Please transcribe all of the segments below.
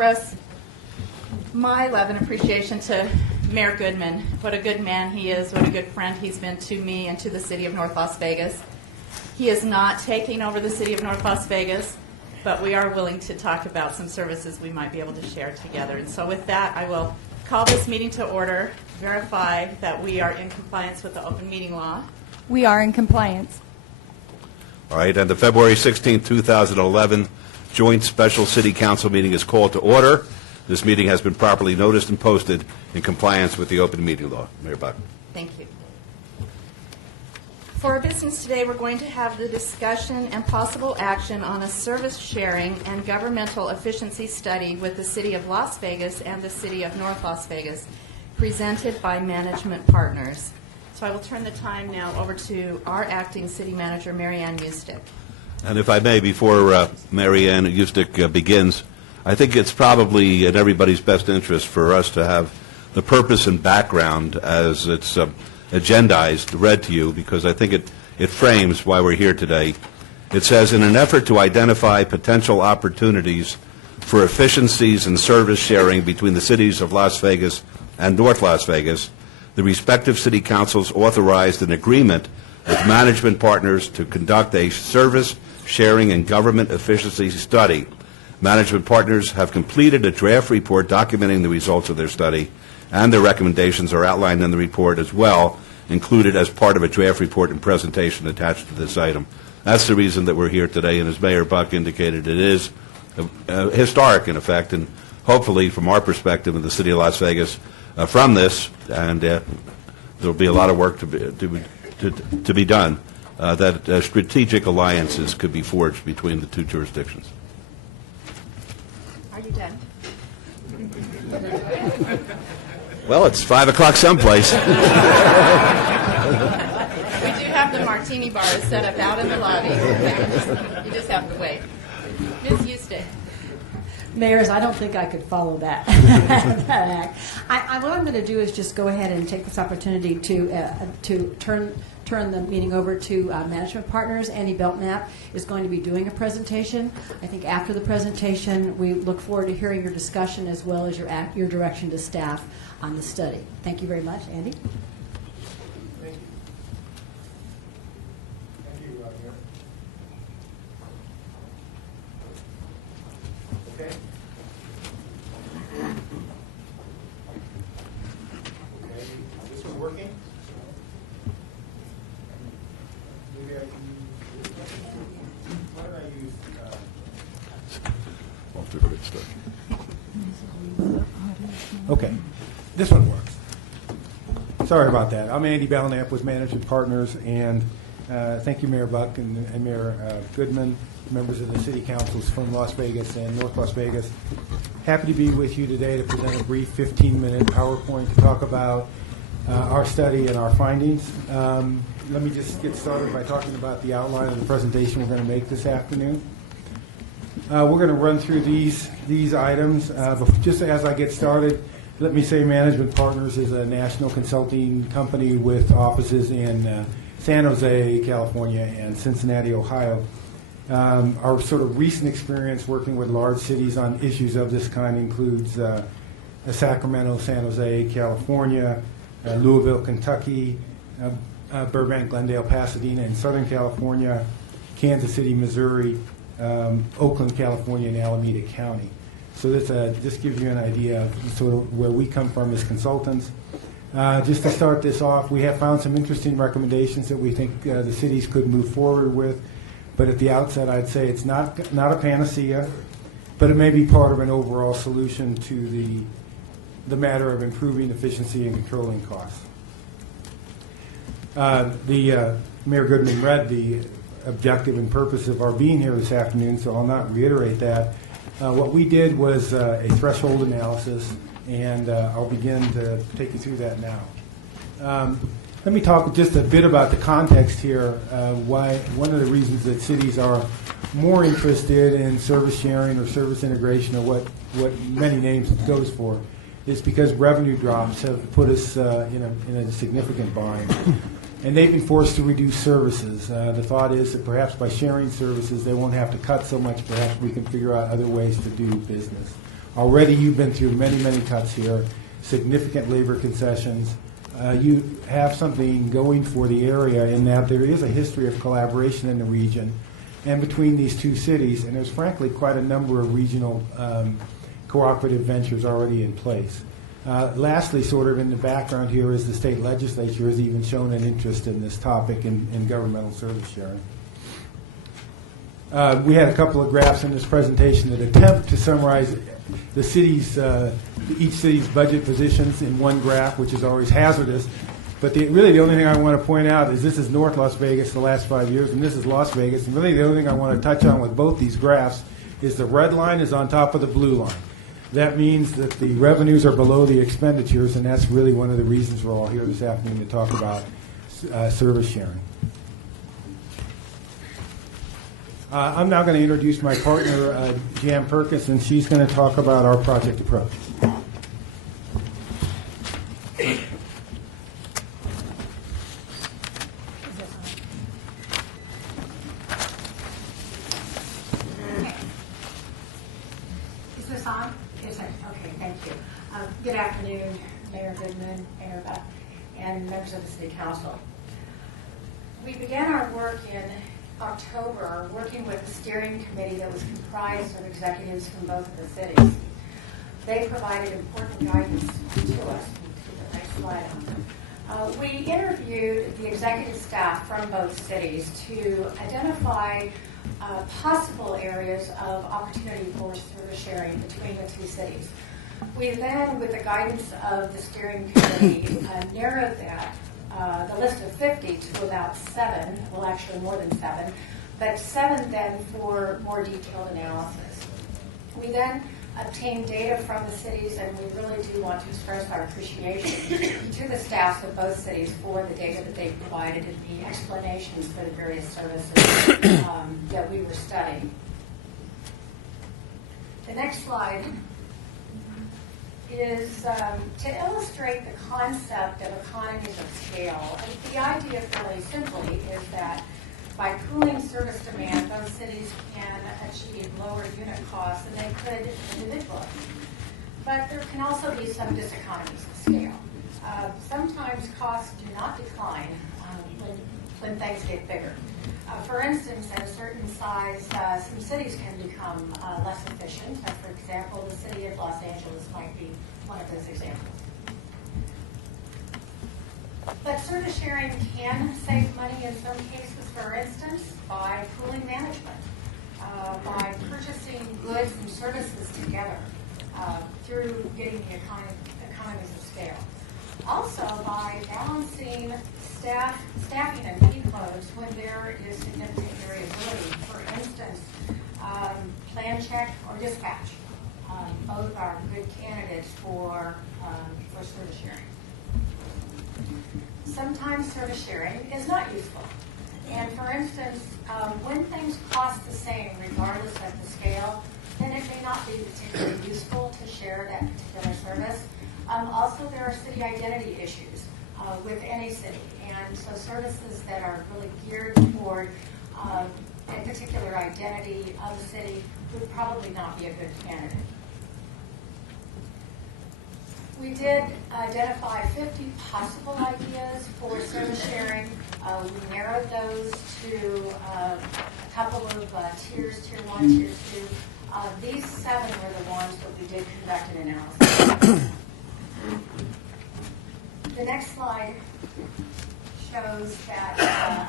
express my love and appreciation to Mayor Goodman. What a good man he is, what a good friend he's been to me and to the city of North Las Vegas. He is not taking over the city of North Las Vegas, but we are willing to talk about some services we might be able to share together. And so with that, I will call this meeting to order, verify that we are in compliance with the open meeting law. We are in compliance. All right, and the February 16, 2011 joint special city council meeting is called to order. This meeting has been properly noticed and posted in compliance with the open meeting law. Mayor Buck. Thank you. For our business today, we're going to have the discussion and possible action on a service sharing and governmental efficiency study with the City of Las Vegas and the City of North Las Vegas, presented by Management Partners. So I will turn the time now over to our acting city manager, Mary Ann Ustick. And if I may, before Mary Ann Ustick begins, I think it's probably in everybody's best interest for us to have the purpose and background as it's agendized read to you, because I think it frames why we're here today. It says, in an effort to identify potential opportunities for efficiencies and service sharing between the cities of Las Vegas and North Las Vegas, the respective city councils authorized an agreement with Management Partners to conduct a service sharing and government efficiency study. Management Partners have completed a draft report documenting the results of their study, and their recommendations are outlined in the report as well, included as part of a draft report and presentation attached to this item. That's the reason that we're here today, and as Mayor Buck indicated, it is historic in effect, and hopefully from our perspective in the city of Las Vegas, from this, and there will be a lot of work to be done, that strategic alliances could be forged between the two jurisdictions. Are you done? Well, it's 5 o'clock someplace. We do have the martini bar set up out in the lobby. You just have to wait. Ms. Ustick. Mayors, I don't think I could follow that. What I'm going to do is just go ahead and take this opportunity to turn the meeting over to Management Partners. Andy Belknap is going to be doing a presentation. I think after the presentation, we look forward to hearing your discussion as well as your direction to staff on the study. Thank you very much. Andy? Thank you, Mayor. Okay. Okay, is this one working? Maybe I can use this one. Why don't I use, okay, this one works. Sorry about that. I'm Andy Belknap with Management Partners, and thank you, Mayor Buck and Mayor Goodman, members of the city councils from Las Vegas and North Las Vegas. Happy to be with you today to present a brief 15-minute PowerPoint to talk about our study and our findings. Let me just get started by talking about the outline of the presentation we're going to make this afternoon. We're going to run through these items. But just as I get started, let me say Management Partners is a national consulting company with offices in San Jose, California, and Cincinnati, Ohio. Our sort of recent experience working with large cities on issues of this kind includes Sacramento, San Jose, California, Louisville, Kentucky, Burbank, Glendale, Pasadena in Southern California, Kansas City, Missouri, Oakland, California, and Alameda County. So this just gives you an idea of sort of where we come from as consultants. Just to start this off, we have found some interesting recommendations that we think the cities could move forward with. But at the outset, I'd say it's not a panacea, but it may be part of an overall solution to the matter of improving efficiency and controlling costs. Mayor Goodman read the objective and purpose of our being here this afternoon, so I'll not reiterate that. What we did was a threshold analysis, and I'll begin to take you through that now. Let me talk just a bit about the context here, why one of the reasons that cities are more interested in service sharing or service integration, or what many names it goes for, is because revenue drops have put us in a significant bind. And they've been forced to reduce services. The thought is that perhaps by sharing services, they won't have to cut so much. Perhaps we can figure out other ways to do business. Already you've been through many, many cuts here, significant labor concessions. You have something going for the area in that there is a history of collaboration in the region and between these two cities, and there's frankly quite a number of regional cooperative ventures already in place. Lastly, sort of in the background here is the state legislature has even shown an interest in this topic in governmental service sharing. We had a couple of graphs in this presentation that attempt to summarize the city's, each city's budget positions in one graph, which is always hazardous. But really the only thing I want to point out is this is North Las Vegas the last 5 years, and this is Las Vegas. And really the only thing I want to touch on with both these graphs is the red line is on top of the blue line. That means that the revenues are below the expenditures, and that's really one of the reasons we're all here this afternoon to talk about service sharing. I'm now going to introduce my partner, Jan Perkins, and she's going to talk about our project approach. Is this on? Is it? Okay, thank you. Good afternoon, Mayor Goodman, Mayor Buck, and members of the City Council. We began our work in October working with a steering committee that was comprised of executives from both of the cities. They provided important guidance to us. The next slide on. We interviewed the executive staff from both cities to identify possible areas of opportunity for service sharing between the two cities. We then, with the guidance of the steering committee, narrowed that, the list of 50 to about 7, well actually more than 7, but 7 then for more detailed analysis. We then obtained data from the cities, and we really do want to express our appreciation to the staffs of both cities for the data that they provided and the explanations for the various services that we were studying. The next slide is to illustrate the concept of economies of scale. The idea, fairly simply, is that by pooling service demand, those cities can achieve lower unit costs than they could individually. But there can also be some diseconomies of scale. Sometimes costs do not decline when things get bigger. For instance, at a certain size, some cities can become less efficient. For example, the city of Los Angeles might be one of those examples. But service sharing can save money in some cases, for instance, by pooling management, by purchasing goods and services together through getting the economies of scale. Also by balancing staffing and peak loads when there is significant variability. For instance, plan check or dispatch. Both are good candidates for service sharing. Sometimes service sharing is not useful. And for instance, when things cost the same regardless of the scale, then it may not be particularly useful to share that particular service. Also, there are city identity issues with any city. And so services that are really geared toward a particular identity of the city would probably not be a good candidate. We did identify 50 possible ideas for service sharing. We narrowed those to a couple of tiers, tier 1, tier 2. These 7 were the ones that we did conduct an analysis. The next slide shows that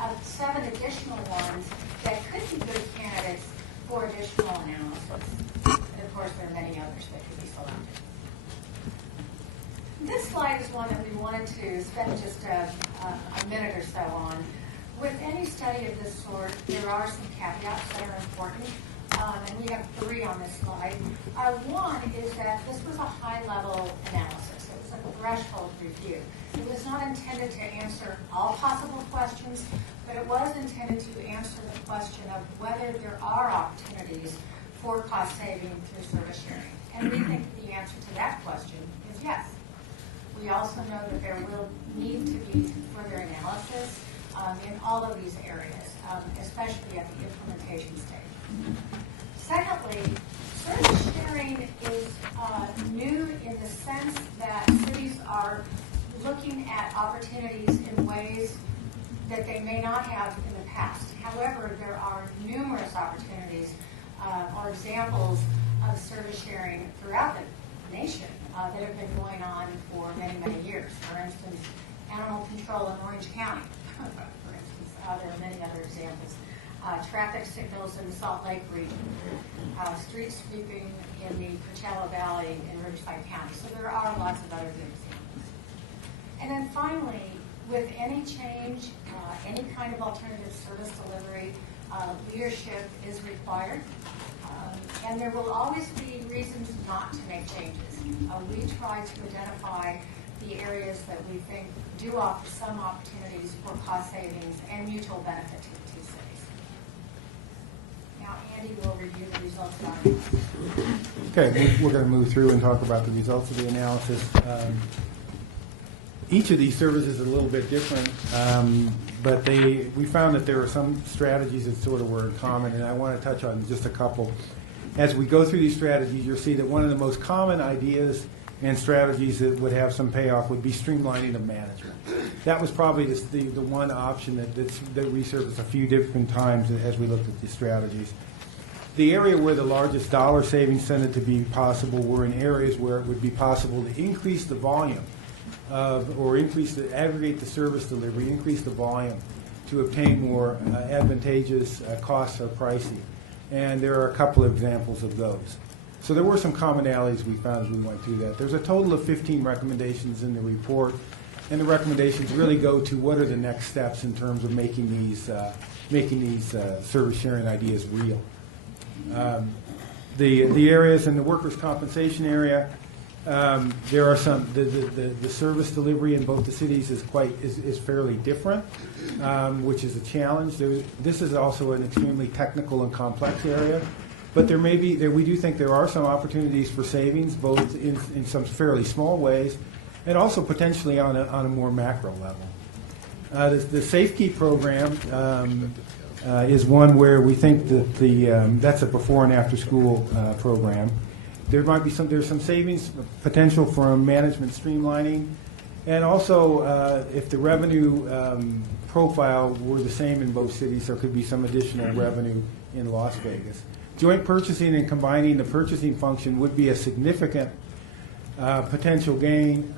of 7 additional ones that could be good candidates for additional analysis. And of course, there are many others that could be selected. This slide is one that we wanted to spend just a minute or so on. With any study of this sort, there are some caveats that are important, and we have 3 on this slide. One is that this was a high-level analysis. It was a threshold review. It was not intended to answer all possible questions, but it was intended to answer the question of whether there are opportunities for cost saving through service sharing. And we think the answer to that question is yes. We also know that there will need to be further analysis in all of these areas, especially at the implementation stage. Secondly, service sharing is looking at opportunities in ways that they may not have in the past. However, there are numerous opportunities or examples of service sharing throughout the nation that have been going on for many, many years. For instance, animal control in Orange County, for instance. There are many other examples. Traffic signals in the Salt Lake region, street sweeping in the Coachella Valley in Ridgeside County. So there are lots of other good examples. And then finally, with any change, any kind of alternative service delivery, leadership is required. And there will always be reasons not to make changes. We try to identify the areas that we think do offer some opportunities for cost savings and mutual benefit to the two cities. Now, Andy will review the results of our analysis. Okay, we're going to move through and talk about the results of the analysis. Each of these services is a little bit different, but we found that there were some strategies that sort of were in common, and I want to touch on just a couple. As we go through these strategies, you'll see that one of the most common ideas and strategies that would have some payoff would be streamlining of management. That was probably the one option that resurfaced a few different times as we looked at the strategies. The area where the largest dollar savings tended to be possible were in areas where it would be possible to increase the volume or aggregate the service delivery, increase the volume to obtain more advantageous costs or pricing. And there are a couple of examples of those. So there were some commonalities we found as we went through that. There's a total of 15 recommendations in the report, and the recommendations really go to what are the next steps in terms of making these service sharing ideas real. The areas in the workers' compensation area, there are some. The service delivery in both the cities is fairly different, which is a challenge. This is also an extremely technical and complex area, but we do think there are some opportunities for savings, both in some fairly small ways, and also potentially on a more macro level. The SafeKey program is one where we think that that's a before and after school program. There's some savings potential from management streamlining, and also if the revenue profile were the same in both cities, there could be some additional revenue in Las Vegas. Joint purchasing and combining the purchasing function would be a significant potential gain.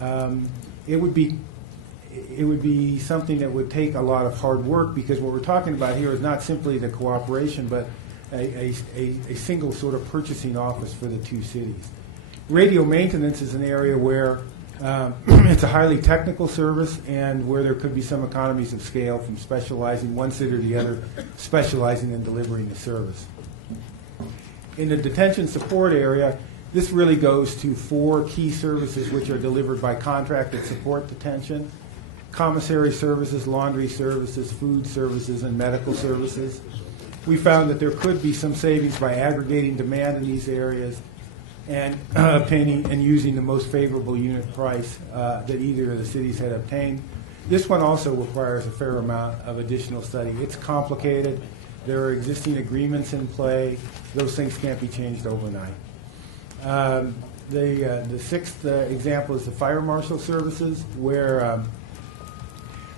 It would be something that would take a lot of hard work, because what we're talking about here is not simply the cooperation, but a single sort of purchasing office for the two cities. Radio maintenance is an area where it's a highly technical service, and where there could be some economies of scale from specializing one city or the other, specializing in delivering the service. In the detention support area, this really goes to 4 key services which are delivered by contract that support detention: commissary services, laundry services, food services, and medical services. We found that there could be some savings by aggregating demand in these areas and obtaining and using the most favorable unit price that either of the cities had obtained. This one also requires a fair amount of additional study. It's complicated. There are existing agreements in play. Those things can't be changed overnight. The sixth example is the fire marshal services, where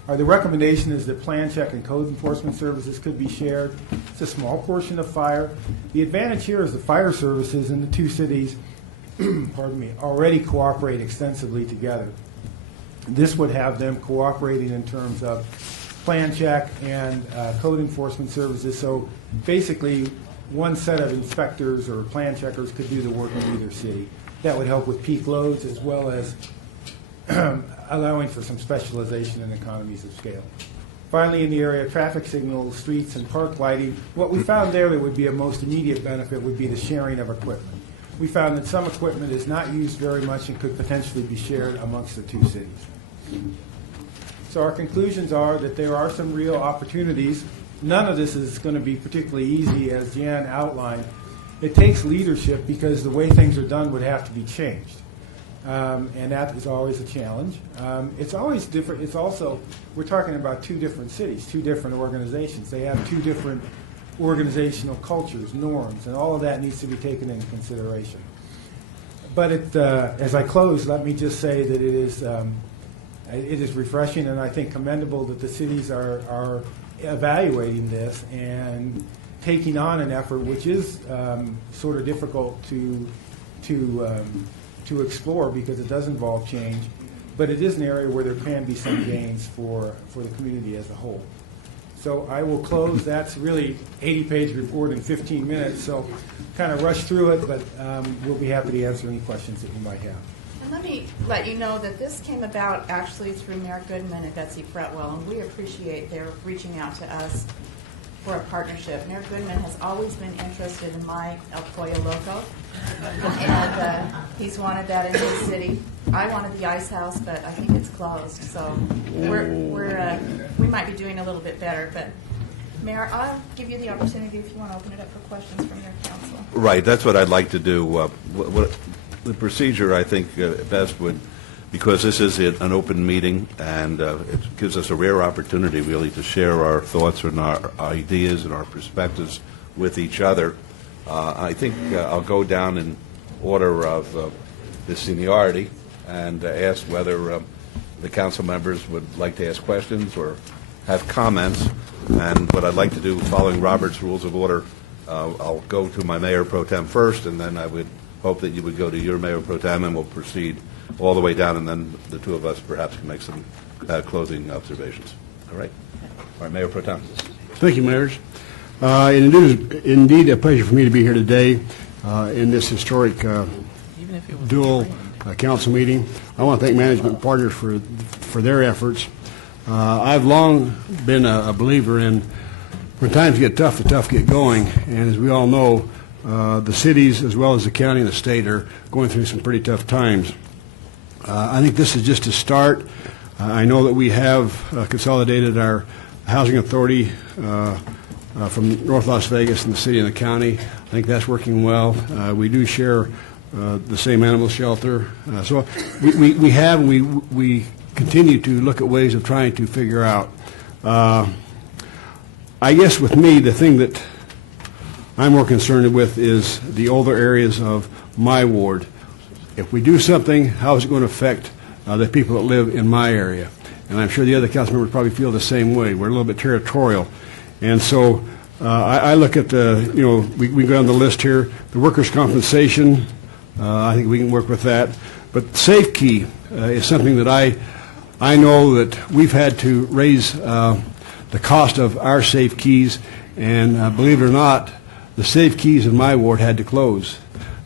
the recommendation is that plan check and code enforcement services could be shared. It's a small portion of fire. The advantage here is the fire services in the two cities already cooperate extensively together. This would have them cooperating in terms of plan check and code enforcement services. So basically, one set of inspectors or plan checkers could do the work in either city. That would help with peak loads, as well as allowing for some specialization and economies of scale. Finally, in the area of traffic signals, streets, and park lighting, what we found there that would be a most immediate benefit would be the sharing of equipment. We found that some equipment is not used very much and could potentially be shared amongst the two cities. So our conclusions are that there are some real opportunities. None of this is going to be particularly easy, as Jan outlined. It takes leadership, because the way things are done would have to be changed. And that is always a challenge. It's always different. It's also, we're talking about 2 different cities, 2 different organizations. They have 2 different organizational cultures, norms, and all of that needs to be taken into consideration. But as I close, let me just say that it is It is refreshing, and I think commendable that the cities are evaluating this and taking on an effort which is sort of difficult to explore because it does involve change, but it is an area where there can be some gains for the community as a whole. So I will close. That's really 80-page report in 15 minutes, so kind of rush through it, but we'll be happy to answer any questions that you might have. And let me let you know that this came about actually through Mayor Goodman and Betsy Fretwell, and we appreciate their reaching out to us for a partnership. Mayor Goodman has always been interested in my El Pollo Loco, and he's wanted that in his city. I wanted the Ice House, but I think it's closed, so we might be doing a little bit better. But Mayor, I'll give you the opportunity if you want to open it up for questions from your council. Right, that's what I'd like to do. The procedure, I think, best would, because this is an open meeting, and it gives us a rare opportunity, really, to share our thoughts and our ideas and our perspectives with each other. I think I'll go down in order of the seniority and ask whether the council members would like to ask questions or have comments. And what I'd like to do, following Robert's Rules of Order, I'll go to my Mayor Pro Tem first, and then I would hope that you would go to your Mayor Pro Tem, and we'll proceed all the way down, and then the two of us perhaps can make some closing observations. All right? All right, Mayor Pro Tem. Thank you, Mayors. It is indeed a pleasure for me to be here today in this historic dual council meeting. I want to thank Management Partners for their efforts. I've long been a believer in when times get tough, the tough get going, and as we all know, the cities as well as the county and the state are going through some pretty tough times. I think this is just a start. I know that we have consolidated our housing authority from North Las Vegas and the city and the county. I think that's working well. We do share the same animal shelter. So we have and we continue to look at ways of trying to figure out. I guess with me, the thing that I'm more concerned with is the older areas of my ward. If we do something, how is it going to affect the people that live in my area? And I'm sure the other council members probably feel the same way. We're a little bit territorial. And so I look at the, we go down the list here. The workers' compensation, I think we can work with that. But Safe Key is something that I know that we've had to raise the cost of our safe keys. And believe it or not, the safe keys in my ward had to close.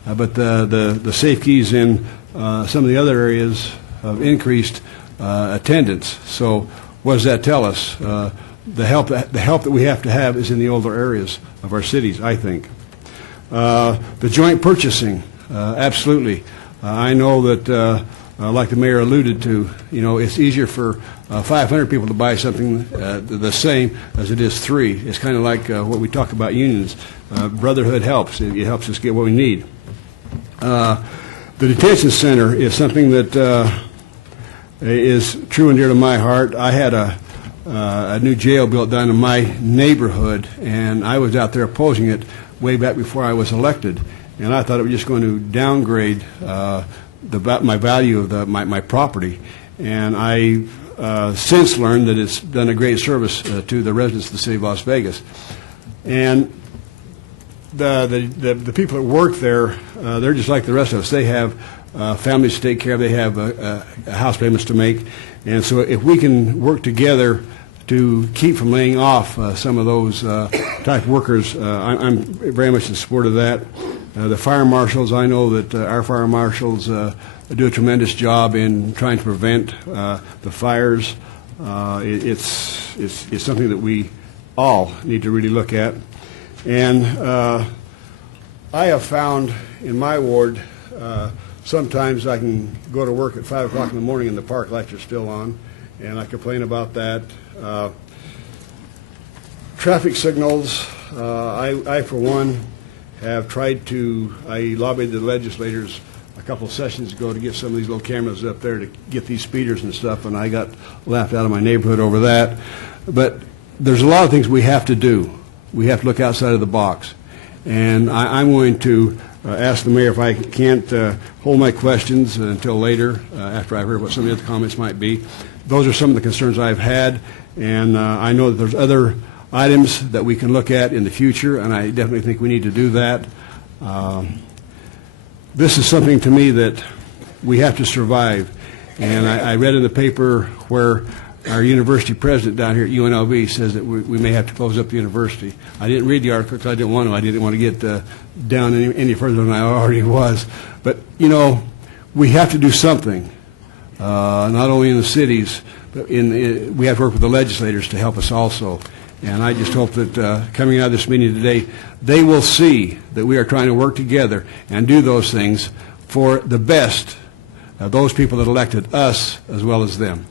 But the safe keys in some of the other areas have increased attendance. So what does that tell us? The help that we have to have is in the older areas of our cities, I think. The joint purchasing, absolutely. I know that, like the mayor alluded to, it's easier for 500 people to buy something the same as it is 3. It's kind of like what we talk about unions. Brotherhood helps. It helps us get what we need. The detention center is something that is true and dear to my heart. I had a new jail built down in my neighborhood, and I was out there opposing it way back before I was elected. And I thought it was just going to downgrade my value of my property. And I since learned that it's done a great service to the residents of the city of Las Vegas. And the people that work there, they're just like the rest of us. They have families to take care of. They have house payments to make. And so if we can work together to keep from laying off some of those type workers, I'm very much in support of that. The fire marshals, I know that our fire marshals do a tremendous job in trying to prevent the fires. It's something that we all need to really look at. And I have found in my ward, sometimes I can go to work at 5 o'clock in the morning and the park lights are still on, and I complain about that. Traffic signals, I for one, have tried to, I lobbied the legislators a couple of sessions ago to get some of these little cameras up there to get these speeders and stuff, and I got laughed out of my neighborhood over that. But there's a lot of things we have to do. We have to look outside of the box. And I'm going to ask the mayor if I can't hold my questions until later, after I've heard what some of the other comments might be. Those are some of the concerns I've had, and I know that there's other items that we can look at in the future, and I definitely think we need to do that. This is something to me that we have to survive, and I read in the paper where our university president down here at UNLV says that we may have to close up the university. I didn't read the article because I didn't want to. I didn't want to get down any further than I already was. But, you know, we have to do something, not only in the cities, but we have to work with the legislators to help us also. And I just hope that coming out of this meeting today, they will see that we are trying to work together and do those things for the best of those people that elected us as well as them.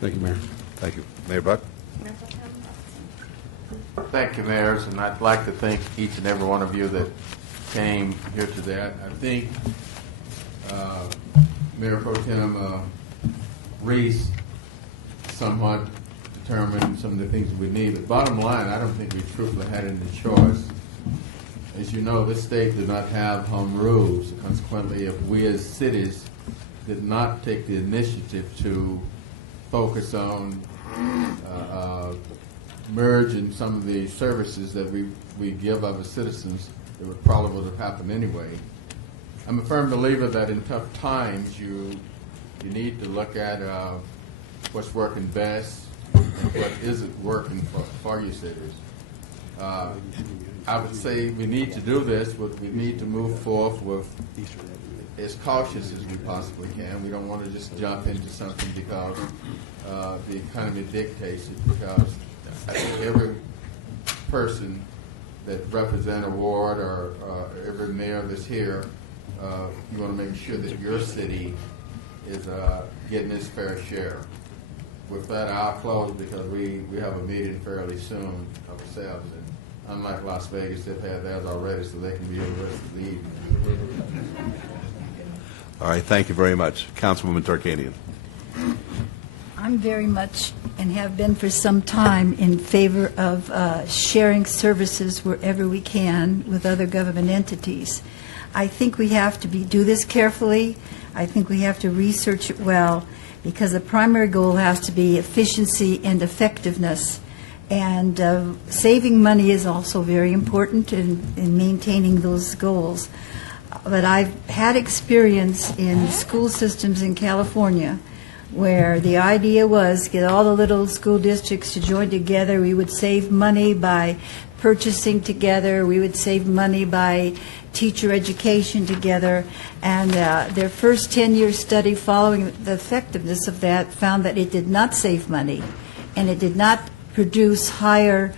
Thank you, Mayor. Thank you. Mayor Buck? Thank you, mayors, and I'd like to thank each and every one of you that came here today. I think Mayor Pro Tem Reese somewhat determined some of the things we need. But bottom line, I don't think we truthfully had any choice. As you know, this state did not have home rules. Consequently, if we as cities did not take the initiative to focus on merging some of the services that we give other citizens, it would probably would have happened anyway. I'm a firm believer that in tough times you need to look at what's working best and what isn't working for your cities. I would say we need to do this, but we need to move forth with as cautious as we possibly can. We don't want to just jump into something because the economy dictates it, because I think every person that represents a ward or every mayor that's here, you want to make sure that your city is getting its fair share. With that, I'll close because we have a meeting fairly soon ourselves, and unlike Las Vegas, they've had theirs already, so they can be here the rest of the evening. All right, thank you very much. Councilwoman Tarkanian. I'm very much, and have been for some time, in favor of sharing services wherever we can with other government entities. I think we have to do this carefully. I think we have to research it well, because the primary goal has to be efficiency and effectiveness. And saving money is also very important in maintaining those goals. But I've had experience in school systems in California where the idea was get all the little school districts to join together. We would save money by purchasing together. We would save money by teacher education together. And their first 10-year study following the effectiveness of that found that it did not save money, and it did not produce higher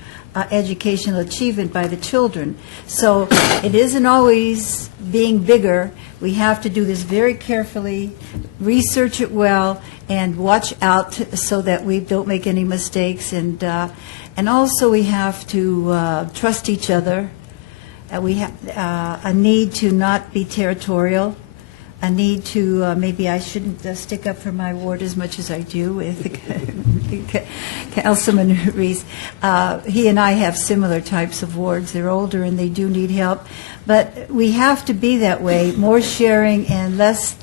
educational achievement by the children. So it isn't always being bigger. We have to do this very carefully, research it well, and watch out so that we don't make any mistakes. And also we have to trust each other. We have a need to not be territorial, a need to, maybe I shouldn't stick up for my ward as much as I do with Councilman Reese. He and I have similar types of wards. They're older and they do need help. But we have to be that way, more sharing and less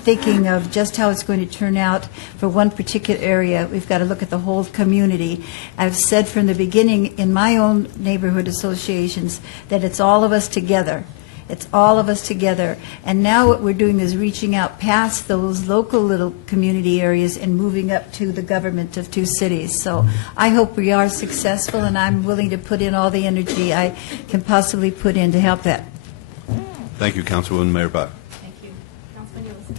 thinking of just how it's going to turn out for one particular area. We've got to look at the whole community. I've said from the beginning in my own neighborhood associations that it's all of us together. It's all of us together. And now what we're doing is reaching out past those local little community areas and moving up to the government of two cities. So I hope we are successful, and I'm willing to put in all the energy I can possibly put in to help that. Thank you, Councilwoman. Mayor Buck. Thank you. Councilman Yulison.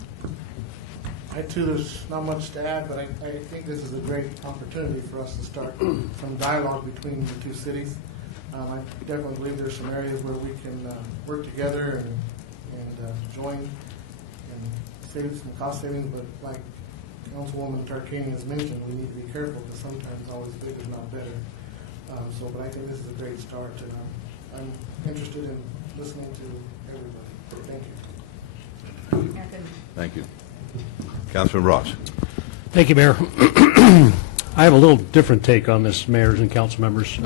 I too, there's not much to add, but I think this is a great opportunity for us to start some dialogue between the two cities. I definitely believe there's some areas where we can work together and join and save some cost savings, but like Councilwoman Tarkanian has mentioned, we need to be careful because sometimes always bigger is not better. But I think this is a great start, and I'm interested in listening to everybody. Thank you. Thank you. Councilman Ross. Thank you, Mayor. I have a little different take on this, mayors and council members.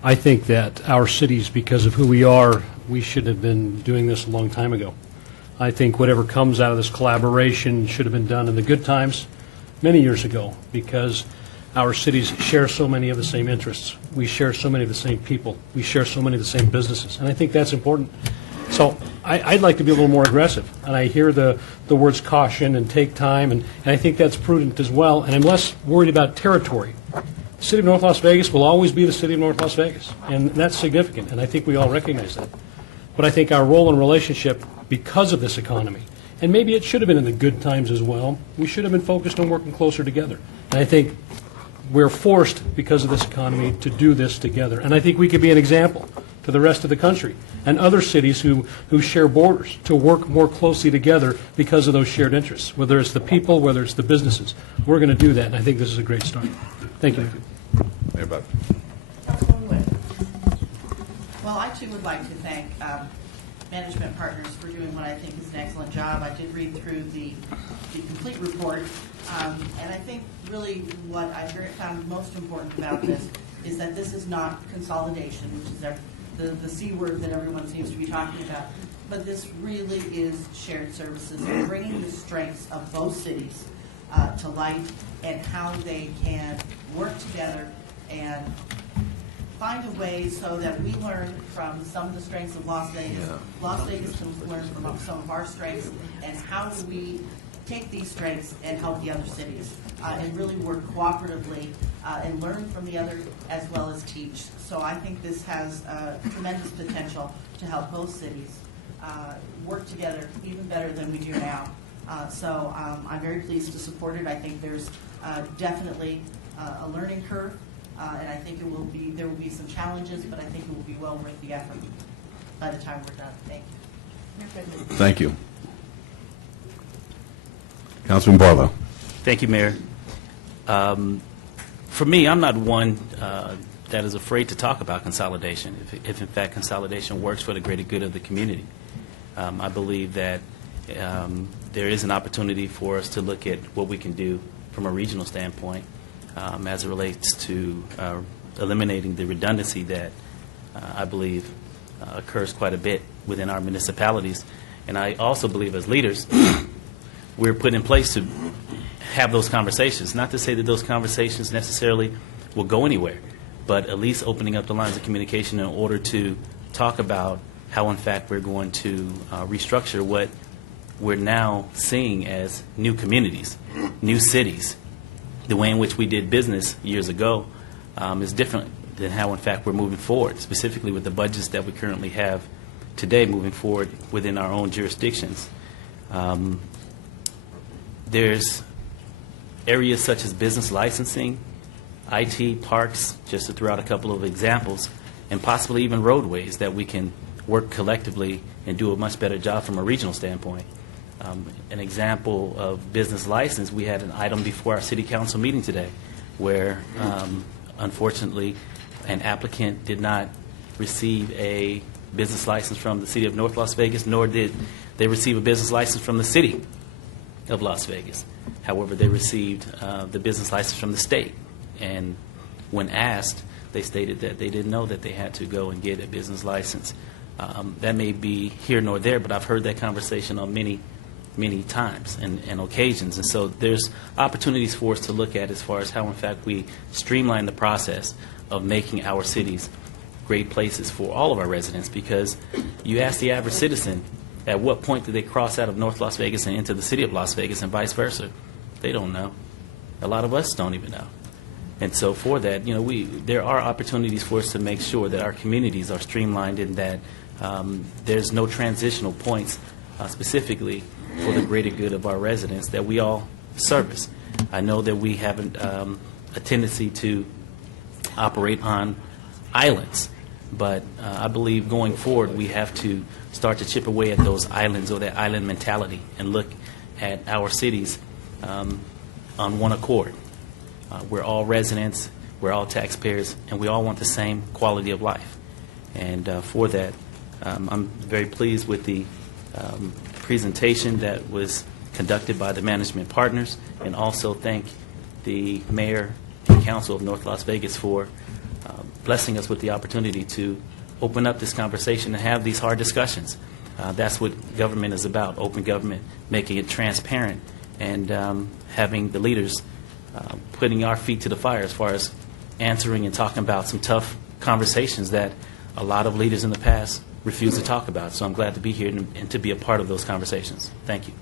I think that our cities, because of who we are, we should have been doing this a long time ago. I think whatever comes out of this collaboration should have been done in the good times many years ago, because our cities share so many of the same interests. We share so many of the same people. We share so many of the same businesses, and I think that's important. So I'd like to be a little more aggressive, and I hear the words caution and take time, and I think that's prudent as well, and I'm less worried about territory. The City of North Las Vegas will always be the City of North Las Vegas, and that's significant, and I think we all recognize that. But I think our role and relationship, because of this economy, and maybe it should have been in the good times as well, we should have been focused on working closer together. And I think we're forced, because of this economy, to do this together. And I think we could be an example to the rest of the country and other cities who share borders to work more closely together because of those shared interests, whether it's the people, whether it's the businesses. We're going to do that, and I think this is a great start. Thank you. Mayor Buck. Councilwoman Witt. Well, I too would like to thank Management Partners for doing what I think is an excellent job. I did read through the complete report, and I think really what I found most important about this is that this is not consolidation, which is the C word that everyone seems to be talking about, but this really is shared services, and bringing the strengths of both cities to light, and how they can work together and find a way so that we learn from some of the strengths of Las Vegas. Yeah. Las Vegas can learn from some of our strengths, and how do we take these strengths and help the other cities and really work cooperatively and learn from the other as well as teach. So I think this has tremendous potential to help both cities work together even better than we do now. So I'm very pleased to support it. I think there's definitely a learning curve, and I think there will be some challenges, but I think it will be well worth the effort by the time we're done. Thank you. Thank you. Councilman Barlow. Thank you, Mayor. For me, I'm not one that is afraid to talk about consolidation, if in fact consolidation works for the greater good of the community. I believe that there is an opportunity for us to look at what we can do from a regional standpoint as it relates to eliminating the redundancy that I believe occurs quite a bit within our municipalities. And I also believe as leaders, we're put in place to have those conversations. Not to say that those conversations necessarily will go anywhere, but at least opening up the lines of communication in order to talk about how, in fact, we're going to restructure what we're now seeing as new communities, new cities. The way in which we did business years ago is different than how, in fact, we're moving forward, specifically with the budgets that we currently have today moving forward within our own jurisdictions. There's areas such as business licensing, IT, parks, just to throw out a couple of examples, and possibly even roadways that we can work collectively and do a much better job from a regional standpoint. An example of business license, we had an item before our city council meeting today where, unfortunately, an applicant did not receive a business license from the city of North Las Vegas, nor did they receive a business license from the city of Las Vegas. However, they received the business license from the state. And when asked, they stated that they didn't know that they had to go and get a business license. That may be here nor there, but I've heard that conversation on many times and occasions. And so there's opportunities for us to look at as far as how, in fact, we streamline the process of making our cities great places for all of our residents, because you ask the average citizen, at what point do they cross out of North Las Vegas and into the city of Las Vegas and vice versa? They don't know. A lot of us don't even know. And so for that, there are opportunities for us to make sure that our communities are streamlined and that there's no transitional points specifically for the greater good of our residents that we all service. I know that we have a tendency to operate on islands, but I believe going forward we have to start to chip away at those islands or that island mentality and look at our cities on one accord. We're all residents, we're all taxpayers, and we all want the same quality of life. And for that, I'm very pleased with the presentation that was conducted by the management partners, and also thank the mayor and council of North Las Vegas for blessing us with the opportunity to open up this conversation and have these hard discussions. That's what government is about, open government, making it transparent, and having the leaders putting our feet to the fire as far as answering and talking about some tough conversations that a lot of leaders in the past refused to talk about. So I'm glad to be here and to be a part of those conversations. Thank you.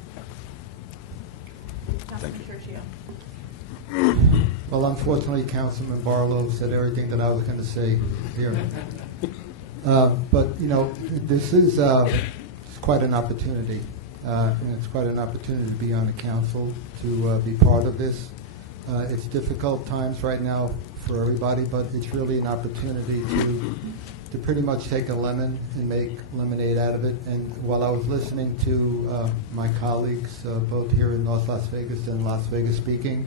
Councilman Churchio. Well, unfortunately, Councilman Barlow said everything that I was going to say here. But, you know, this is it's quite an opportunity. And it's quite an opportunity to be on the council, to be part of this. It's difficult times right now for everybody, but it's really an opportunity to pretty much take a lemon and make lemonade out of it. And while I was listening to my colleagues, both here in North Las Vegas and Las Vegas speaking,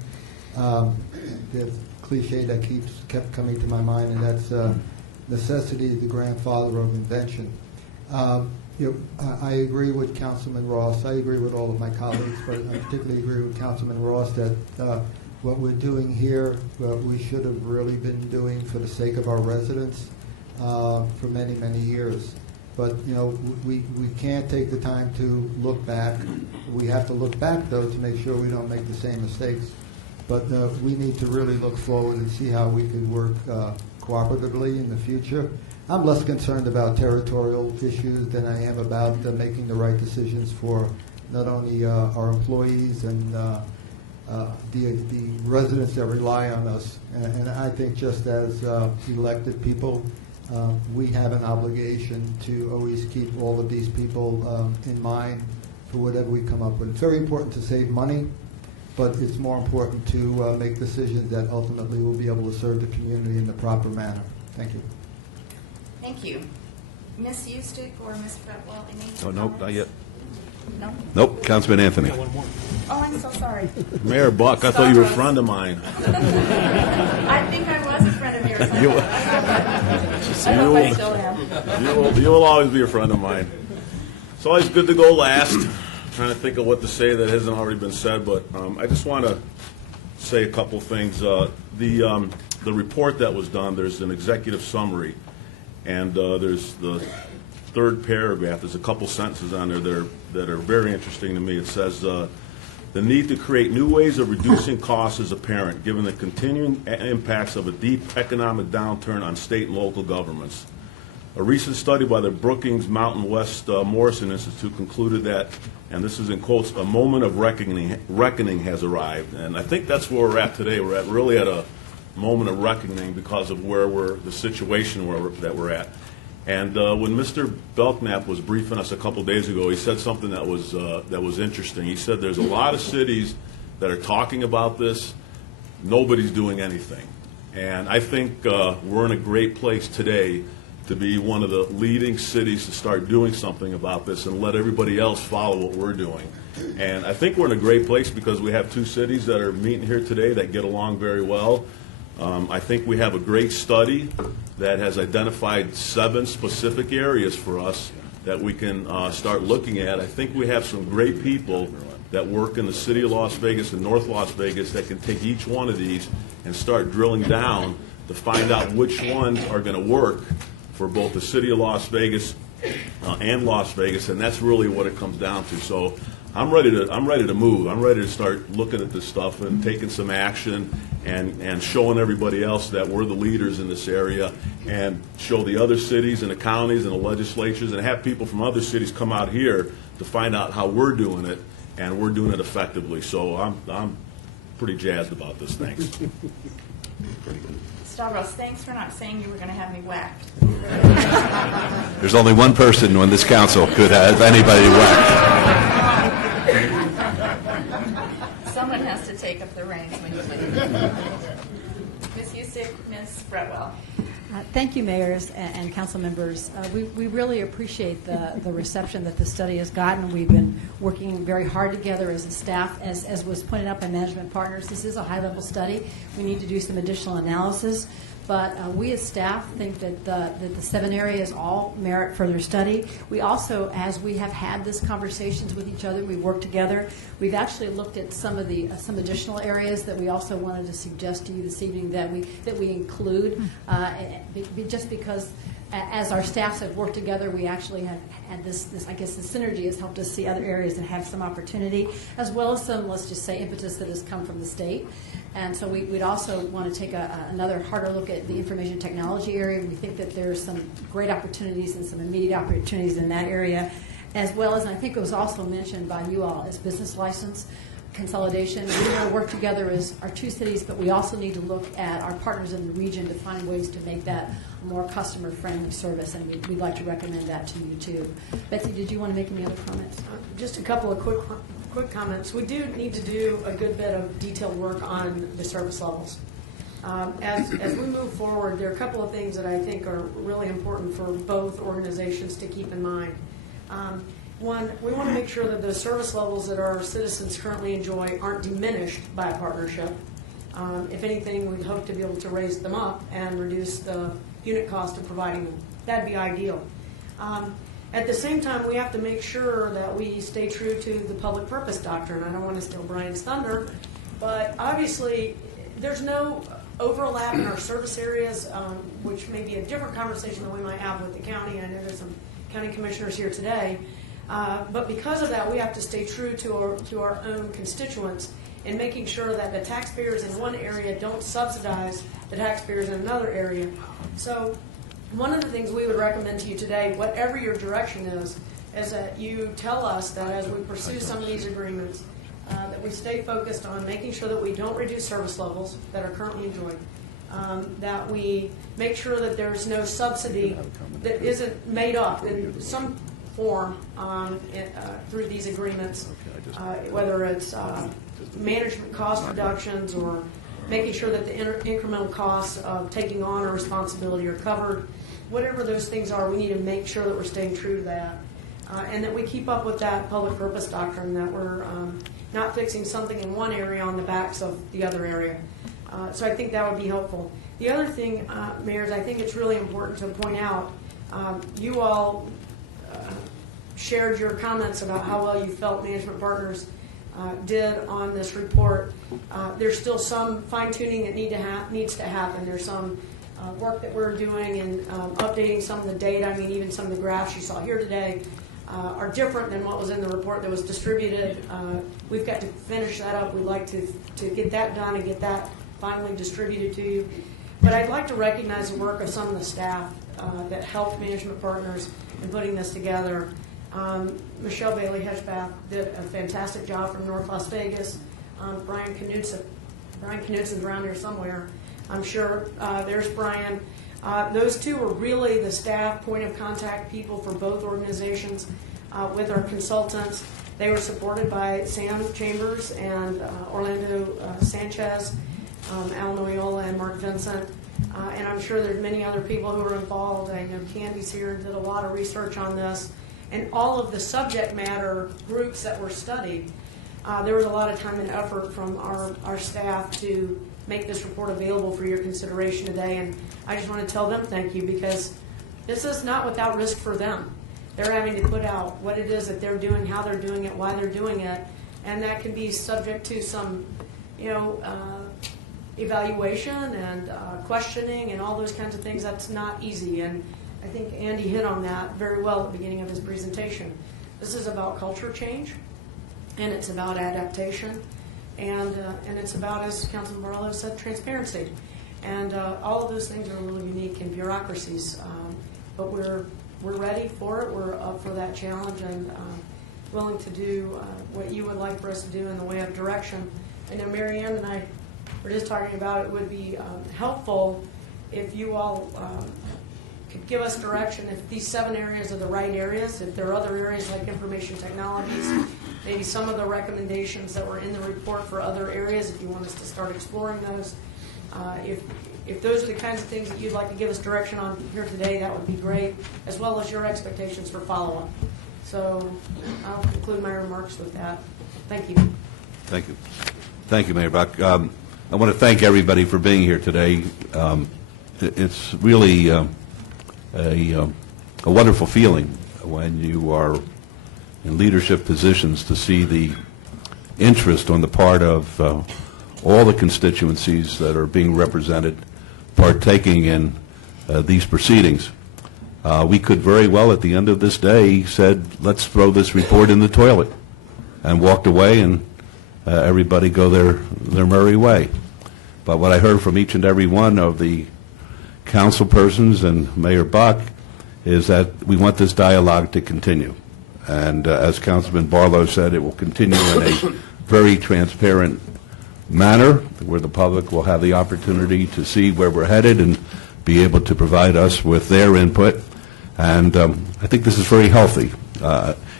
the cliche that kept coming to my mind, and that's necessity is the grandfather of invention. I agree with Councilman Ross. I agree with all of my colleagues, but I particularly agree with Councilman Ross that what we're doing here, we should have really been doing for the sake of our residents for many, many years. But, you know, we can't take the time to look back. We have to look back, though, to make sure we don't make the same mistakes. But we need to really look forward and see how we can work cooperatively in the future. I'm less concerned about territorial issues than I am about making the right decisions for not only our employees and the residents that rely on us. And I think just as elected people, we have an obligation to always keep all of these people in mind for whatever we come up with. It's very important to save money, but it's more important to make decisions that ultimately will be able to serve the community in the proper manner. Thank you. Thank you. Ms. Eustick or Ms. Fretwell, any Oh, nope, not yet. No? Nope, Councilman Anthony. Oh, I'm so sorry. Mayor Buck, I thought you were a friend of mine. I think I was a friend of yours. I don't know if I still am. You will always be a friend of mine. It's always good to go last. I'm trying to think of what to say that hasn't already been said, but I just want to say a couple things. The report that was done, there's an executive summary, and there's the third paragraph. There's a couple sentences on there that are very interesting to me. It says, the need to create new ways of reducing costs is apparent, given the continuing impacts of a deep economic downturn on state and local governments. A recent study by the Brookings Mountain West Morrison Institute concluded that, and this is in quotes, a moment of reckoning has arrived. And I think that's where we're at today. We're really at a moment of reckoning because of the situation that we're at. And when Mr. Belknap was briefing us a couple days ago, he said something that was interesting. He said there's a lot of cities that are talking about this. Nobody's doing anything. And I think we're in a great place today to be one of the leading cities to start doing something about this and let everybody else follow what we're doing. And I think we're in a great place because we have two cities that are meeting here today that get along very well. I think we have a great study that has identified 7 specific areas for us that we can start looking at. I think we have some great people that work in the city of Las Vegas and North Las Vegas that can take each one of these and start drilling down to find out which ones are going to work for both the city of Las Vegas and Las Vegas, and that's really what it comes down to. So I'm ready to move. I'm ready to start looking at this stuff and taking some action and showing everybody else that we're the leaders in this area, and show the other cities and the counties and the legislatures, and have people from other cities come out here to find out how we're doing it, and we're doing it effectively. So I'm pretty jazzed about this. Thanks. Stavros, thanks for not saying you were going to have me whacked. There's only one person on this council could have anybody whacked. Someone has to take up the reins when you leave. Ms. Eustick, Ms. Fretwell. Thank you, mayors and council members. We really appreciate the reception that the study has gotten. We've been working very hard together as a staff. As was pointed out by management partners, this is a high-level study. We need to do some additional analysis. But we as staff think that the 7 areas all merit further study. We also, as we have had these conversations with each other, we work together. We've actually looked at some additional areas that we also wanted to suggest to you this evening that we include, just because as our staffs have worked together, we actually have had this, I guess, the synergy has helped us see other areas that have some opportunity, as well as some, let's just say, impetus that has come from the state. And so we'd also want to take another harder look at the information technology area. We think that there's some great opportunities and some immediate opportunities in that area, as well as, and I think it was also mentioned by you all, as business license consolidation. We want to work together as our 2 cities, but we also need to look at our partners in the region to find ways to make that a more customer-friendly service, and we'd like to recommend that to you too. Betsy, did you want to make any other comments? Just a couple of quick comments. We do need to do a good bit of detailed work on the service levels. As we move forward, there are a couple of things that I think are really important for both organizations to keep in mind. One, we want to make sure that the service levels that our citizens currently enjoy aren't diminished by a partnership. If anything, we'd hope to be able to raise them up and reduce the unit cost of providing them. That'd be ideal. At the same time, we have to make sure that we stay true to the public purpose doctrine. I don't want to steal Brian's thunder, but obviously there's no overlap in our service areas, which may be a different conversation than we might have with the county. I know there's some county commissioners here today. But because of that, we have to stay true to our own constituents in making sure that the taxpayers in one area don't subsidize the taxpayers in another area. So one of the things we would recommend to you today, whatever your direction is that you tell us that as we pursue some of these agreements, that we stay focused on making sure that we don't reduce service levels that are currently enjoyed, that we make sure that there's no subsidy that isn't made up in some form through these agreements, whether it's management cost reductions or making sure that the incremental costs of taking on a responsibility are covered. Whatever those things are, we need to make sure that we're staying true to that. And that we keep up with that public purpose doctrine, that we're not fixing something in one area on the backs of the other area. So I think that would be helpful. The other thing, mayors, I think it's really important to point out, you all shared your comments about how well you felt Management Partners did on this report. There's still some fine-tuning that needs to happen. There's some work that we're doing in updating some of the data. I mean, even some of the graphs you saw here today are different than what was in the report that was distributed. We've got to finish that up. We'd like to get that done and get that finally distributed to you. But I'd like to recognize the work of some of the staff that helped Management Partners in putting this together. Michelle Bailey-Hedgebath did a fantastic job from North Las Vegas. Brian Knutson's around here somewhere, I'm sure. There's Brian. Those two were really the staff point of contact people for both organizations with our consultants. They were supported by Sam Chambers and Orlando Sanchez, Al Noyola, and Mark Vincent. And I'm sure there's many other people who are involved. I know Candy's here and did a lot of research on this. And all of the subject matter groups that were studied, there was a lot of time and effort from our staff to make this report available for your consideration today. And I just want to tell them thank you, because this is not without risk for them. They're having to put out what it is that they're doing, how they're doing it, why they're doing it, and that can be subject to some, evaluation and questioning and all those kinds of things. That's not easy, and I think Andy hit on that very well at the beginning of his presentation. This is about culture change, and it's about adaptation, and it's about, as Councilman Barlow said, transparency. And all of those things are a little unique in bureaucracies, but we're ready for it. We're up for that challenge and willing to do what you would like for us to do in the way of direction. I know Mary Ann and I were just talking about it would be helpful if you all could give us direction if these 7 areas are the right areas, if there are other areas like information technologies, maybe some of the recommendations that were in the report for other areas, if you want us to start exploring those. If those are the kinds of things that you'd like to give us direction on here today, that would be great, as well as your expectations for follow-up. So I'll conclude my remarks with that. Thank you. Thank you. Thank you, Mayor Buck. I want to thank everybody for being here today. it's really a wonderful feeling when you are in leadership positions to see the interest on the part of all the constituencies that are being represented partaking in these proceedings. We could very well, at the end of this day, said, let's throw this report in the toilet, and walked away, and everybody go their merry way. But what I heard from each and every one of the council persons and Mayor Buck is that we want this dialogue to continue. And as Councilman Barlow said, it will continue in a very transparent manner where the public will have the opportunity to see where we're headed and be able to provide us with their input. And I think this is very healthy.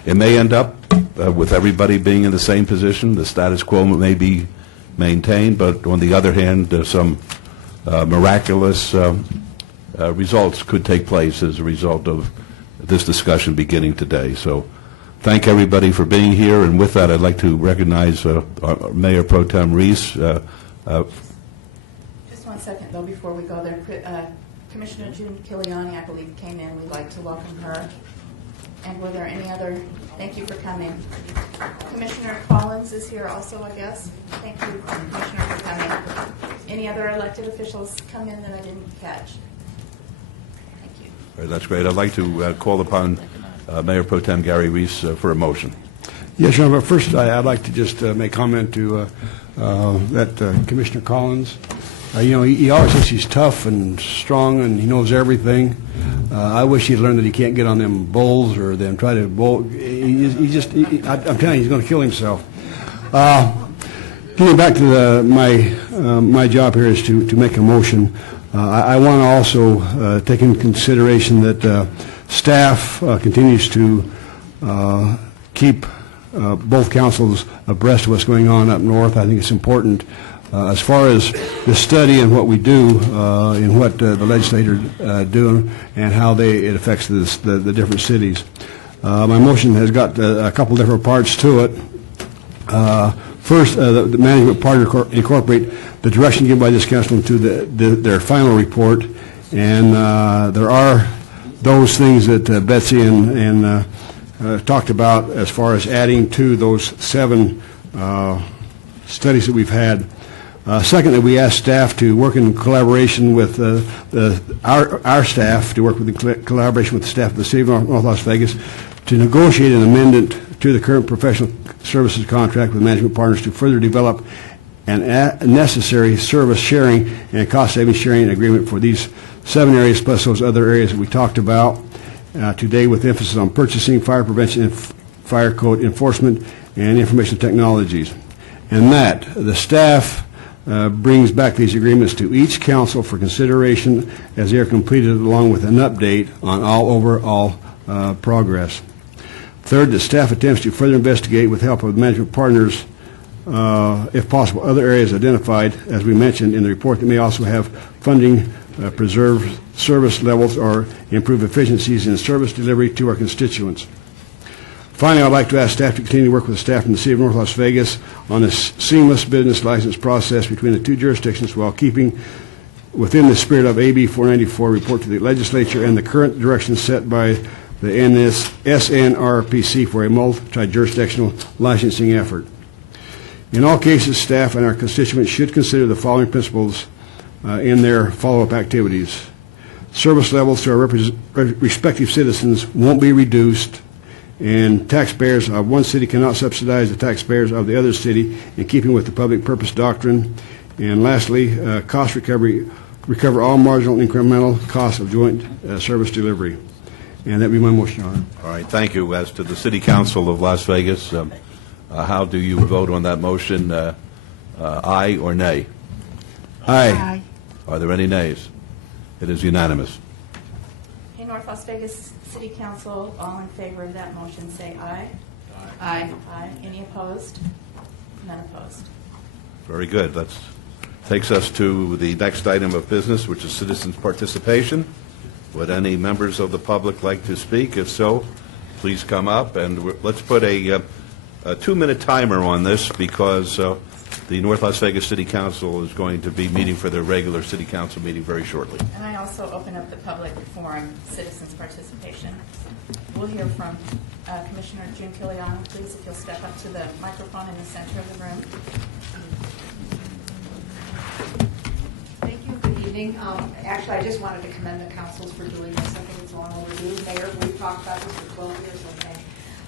It may end up with everybody being in the same position. The status quo may be maintained, but on the other hand, some miraculous results could take place as a result of this discussion beginning today. So thank everybody for being here, and with that, I'd like to recognize our Mayor Pro Tem Reese. Just 1 second, though, before we go there. Commissioner June Kiliani, I believe, came in. We'd like to welcome her. And were there any other? Thank you for coming. Commissioner Collins is here also, I guess. Thank you, Commissioner, for coming. Any other elected officials come in that I didn't catch? Thank you. All right, that's great. I'd like to call upon Mayor Pro Tem Gary Reese for a motion. Yes, Your Honor, but first I'd like to just make comment to that Commissioner Collins. You know, he always thinks he's tough and strong and he knows everything. I wish he'd learned that he can't get on them bulls or them try to bowl. I'm telling you, he's going to kill himself. Getting back to my job here is to make a motion. I want to also take into consideration that staff continues to keep both councils abreast of what's going on up north. I think it's important as far as the study and what we do and what the legislators do and how it affects the different cities. My motion has got a couple different parts to it. First, the management partner incorporate the direction given by this council to their final report, and there are those things that Betsy and talked about as far as adding to those 7 studies that we've had. Secondly, we asked staff to work in collaboration with our staff, to work in collaboration with the staff of the City of North Las Vegas to negotiate an amendment to the current professional services contract with management partners to further develop an necessary service sharing and cost-saving sharing agreement for these 7 areas plus those other areas that we talked about today, with emphasis on purchasing, fire prevention, and fire code enforcement, and information technologies. And that the staff brings back these agreements to each council for consideration as they are completed, along with an update on all overall progress. Third, the staff attempts to further investigate with help of management partners, if possible, other areas identified, as we mentioned in the report, that may also have funding, preserve service levels, or improve efficiencies in service delivery to our constituents. Finally, I'd like to ask staff to continue to work with the staff in the City of North Las Vegas on this seamless business license process between the 2 jurisdictions while keeping within the spirit of AB 494 report to the legislature and the current direction set by the SNRPC for a multi-jurisdictional licensing effort. In all cases, staff and our constituents should consider the following principles in their follow-up activities. Service levels to our respective citizens won't be reduced, and taxpayers of one city cannot subsidize the taxpayers of the other city, in keeping with the public purpose doctrine. And lastly, cost recover all marginal incremental costs of joint service delivery. And that would be my motion, Your Honor. All right, thank you. As to the City Council of Las Vegas, how do you vote on that motion? Aye or nay? Aye. Are there any nays? It is unanimous. Okay, North Las Vegas City Council, all in favor of that motion, say aye. Aye. Aye. Any opposed? None opposed. Very good. That takes us to the next item of business, which is citizens' participation. Would any members of the public like to speak? If so, please come up, and let's put a 2-minute timer on this, because the North Las Vegas City Council is going to be meeting for their regular city council meeting very shortly. And I also open up the public forum, citizens' participation. We'll hear from Commissioner June Kiliano, please, if you'll step up to the microphone in the center of the room. Thank you. Good evening. Actually, I just wanted to commend the councils for doing this. I think it's long overdue. Mayor, we've talked about this for 12 years, I think.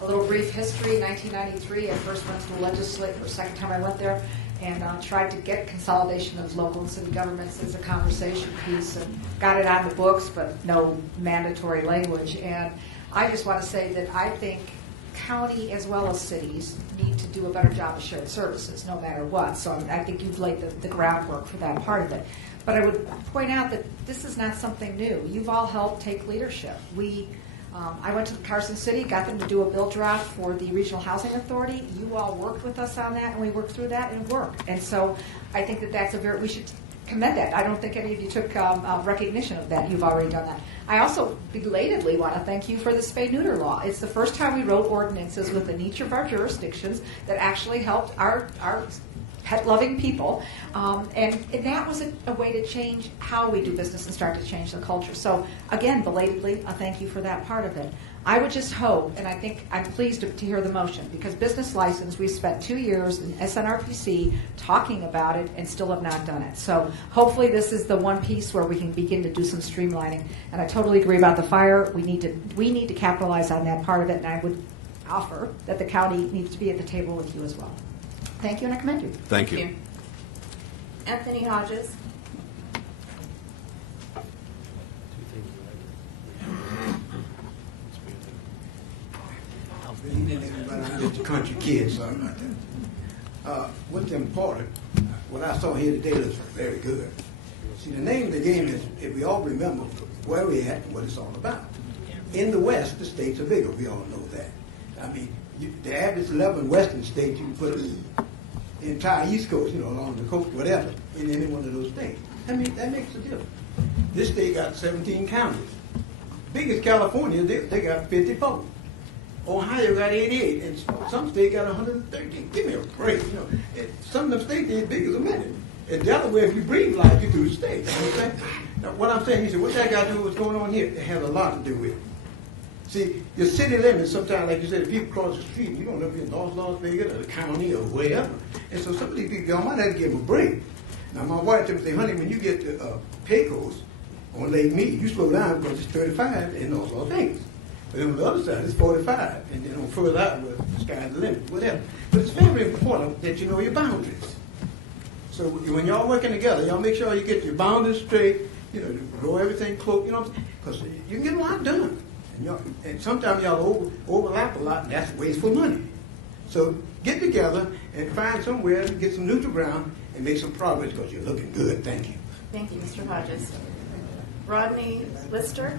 A little brief history. 1993, I first went to the legislature, second time I went there, and tried to get consolidation of local and city governments as a conversation piece, and got it on the books, but no mandatory language. And I just want to say that I think county as well as cities need to do a better job of shared services, no matter what. So I think you've laid the groundwork for that part of it. But I would point out that this is not something new. You've all helped take leadership. I went to Carson City, got them to do a bill draft for the Regional Housing Authority. You all worked with us on that, and we worked through that, and it worked. And so I think that that's we should commend that. I don't think any of you took recognition of that. You've already done that. I also belatedly want to thank you for the spay-neuter law. It's the first time we wrote ordinances within each of our jurisdictions that actually helped our pet-loving people, and that was a way to change how we do business and start to change the culture. So again, belatedly, a thank you for that part of it. I would just hope, and I think I'm pleased to hear the motion, because business license, we spent 2 years in SNRPC talking about it and still have not done it. So hopefully this is the one piece where we can begin to do some streamlining. And I totally agree about the fire. We need to capitalize on that part of it, and I would offer that the county needs to be at the table with you as well. Thank you, and I commend you. Thank you. Anthony Hodges. Good evening, everybody. I'm just a country kid, sorry about that. What's important, what I saw here today looks very good. See, the name of the game is, if we all remember where we're at and what it's all about. In the West, the states are bigger. We all know that. I mean, the average 11 Western states, you can put the entire East Coast, along the coast, whatever, in any one of those states. I mean, that makes a difference. This state got 17 counties. Biggest California, they got 54. Ohio got 88, and some states got 113. Give me a break, Some of them states ain't big as a minute. And Delaware, if you breathe life, you through the state. You know what I'm saying? Now, what I'm saying, you say, what that got to do with what's going on here? It has a lot to do with it. See, your city limits, sometimes, like you said, if people cross the street, you don't know if you're in North Las Vegas or the county or wherever. And so some of these people, y'all might have to give them a break. Now, my wife told me, say, honey, when you get to Pecos on Lake Mead, you slow down because it's 35 in North Las Vegas. But then on the other side, it's 45. And then on further out, well, the sky's the limit, whatever. But it's very important that you know your boundaries. So when y'all working together, y'all make sure you get your boundaries straight, grow everything close, because you can get a lot done. And sometimes y'all overlap a lot, and that's wasteful money. So get together and find somewhere to get some neutral ground and make some progress, because you're looking good. Thank you. Thank you, Mr. Hodges. Rodney Lister.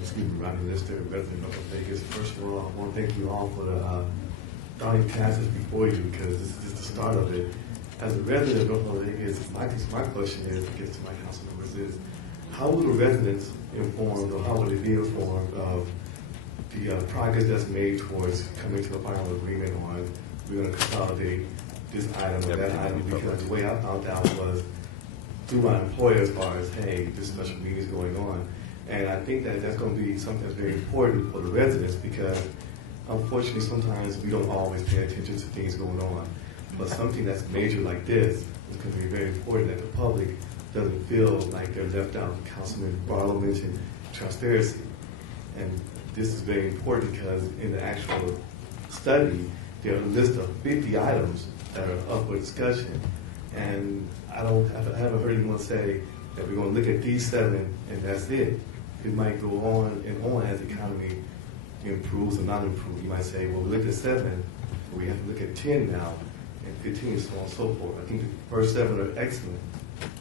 Excuse me, Rodney Lister, resident of Las Vegas. First of all, I want to thank you all for starting tasks before you, because this is just the start of it. As a resident of Las Vegas, my question is, to get to my council members, is how will the residents informed, or how will they be informed of the progress that's made towards coming to a final agreement on we're going to consolidate this item or that item? Because the way I found out was through my employer, as far as, hey, this special meeting is going on. And I think that that's going to be something that's very important for the residents, because unfortunately sometimes we don't always pay attention to things going on. But something that's major like this is going to be very important, that the public doesn't feel like they're left out. Councilman Barlow mentioned transparency. And this is very important because in the actual study, there are a list of 50 items that are up for discussion. And I haven't heard anyone say that we're going to look at these 7 and that's it. It might go on and on as the economy improves or not improves. You might say, well, we looked at 7, but we have to look at 10 now, and 15, and so on and so forth. I think the first 7 are excellent,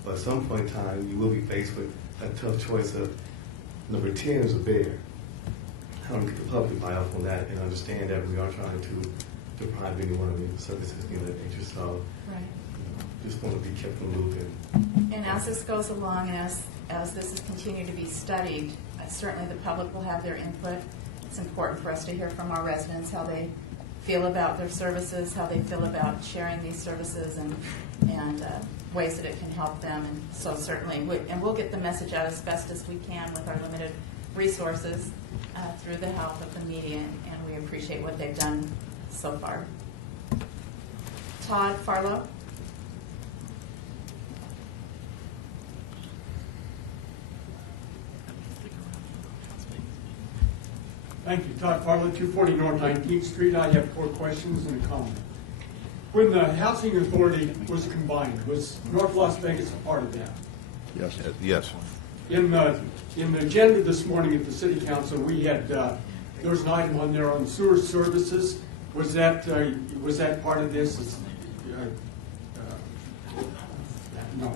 but at some point in time, you will be faced with a tough choice of number 10 is a bear. How do we get the public to buy up on that and understand that we are trying to deprive anyone of the services of that nature? So, right. just want to be kept in the loop. And And as this goes along, and as this is continued to be studied, certainly the public will have their input. It's important for us to hear from our residents how they feel about their services, how they feel about sharing these services, and ways that it can help them. And so certainly, and we'll get the message out as best as we can with our limited resources through the help of the media, and we appreciate what they've done so far. Todd Farlow. Thank you. Todd Farlow, 240 North 19th Street. I have 4 questions and a comment. When the Housing Authority was combined, was North Las Vegas a part of that? Yes. Yes. In the agenda this morning at the City Council, we had, there was an item on there on sewer services. Was that part of this? No.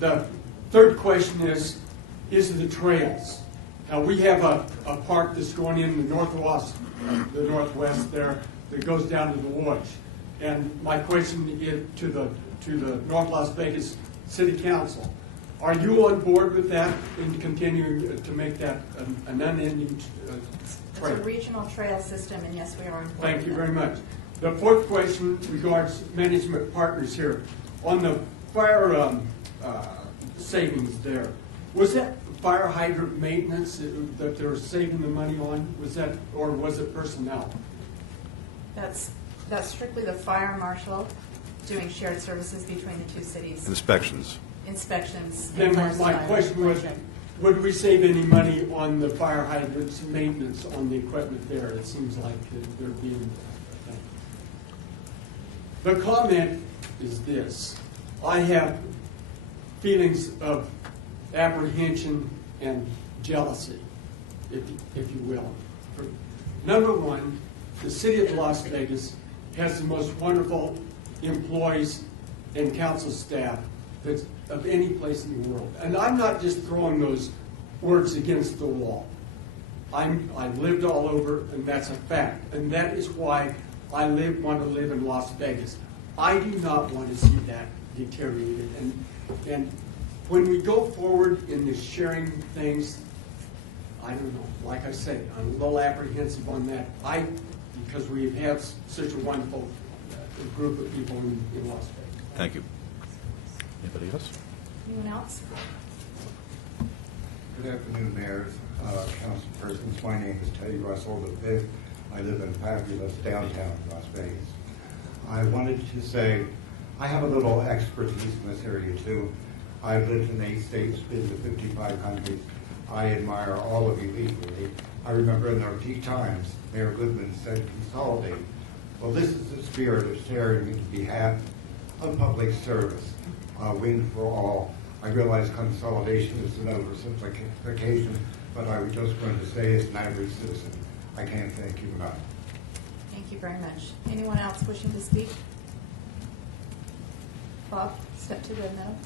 The third question is the trails. Now, we have a park that's going in the northwest there that goes down to the Lodge. And my question is to the North Las Vegas City Council. Are you on board with that in continuing to make that an unending trail? It's a regional trail system, and yes, we are on board. Thank you very much. The fourth question regards management partners here. On the fire savings there, was that fire hydrant maintenance that they were saving the money on? Was that, or was it personnel? That's strictly the fire marshal doing shared services between the 2 cities. Inspections. Inspections. Then my question was, would we save any money on the fire hydrants maintenance on the equipment there? It seems like they're being. The comment is this: I have feelings of apprehension and jealousy, if you will. Number one, the city of Las Vegas has the most wonderful employees and council staff that's of any place in the world. And I'm not just throwing those words against the wall. I've lived all over, and that's a fact. And that is why I want to live in Las Vegas. I do not want to see that deteriorated. And when we go forward in the sharing things, I don't know. Like I say, I'm a little apprehensive on that. Because we've had such a wonderful group of people in Las Vegas. Thank you. Anybody else? Anyone else? Good afternoon, mayors, councilpersons. My name is Teddy Russell V. I live in fabulous downtown Las Vegas. I wanted to say I have a little expertise in this area too. I've lived in 8 states, been to 55 countries. I admire all of you equally. I remember in our peak times, Mayor Goodman said consolidate. Well, this is the spirit of sharing in behalf of public service, win for all. I realize consolidation is an oversimplification, but I was just going to say as an average citizen, I can't thank you enough. Thank you very much. Anyone else wishing to speak? Bob, step to the middle.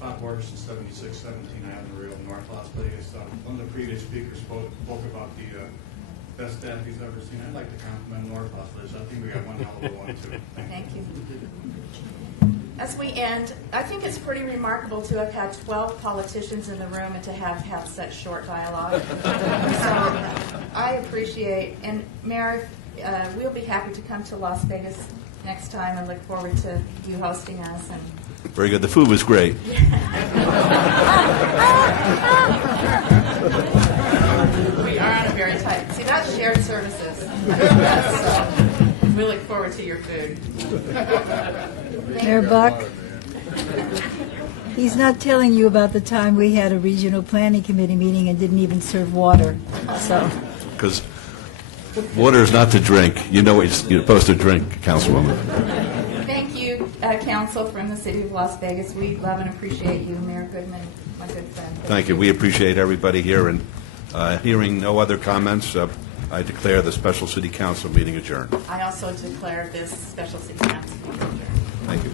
Bob Morrison, 7617 Avenue Real, North Las Vegas. One of the previous speakers spoke about the best staff he's ever seen. I'd like to compliment North Las Vegas. I think we got one hell of a one, too. Thank you. As we end, I think it's pretty remarkable to have had 12 politicians in the room and to have such short dialogue. So I appreciate, and Mayor, we'll be happy to come to Las Vegas next time and look forward to you hosting us. And Very good. The food was great. we are on a very tight. See, that's shared services. We look forward to your food. Mayor Buck, he's not telling you about the time we had a regional planning committee meeting and didn't even serve water. So, Because water is not to drink. You know what you're supposed to drink, Councilwoman. Thank you, Council from the City of Las Vegas. We love and appreciate you, Mayor Goodman, my good friend. Thank you. We appreciate everybody here. And hearing no other comments, I declare the special city council meeting adjourned. I also declare this special city council meeting adjourned. Thank you.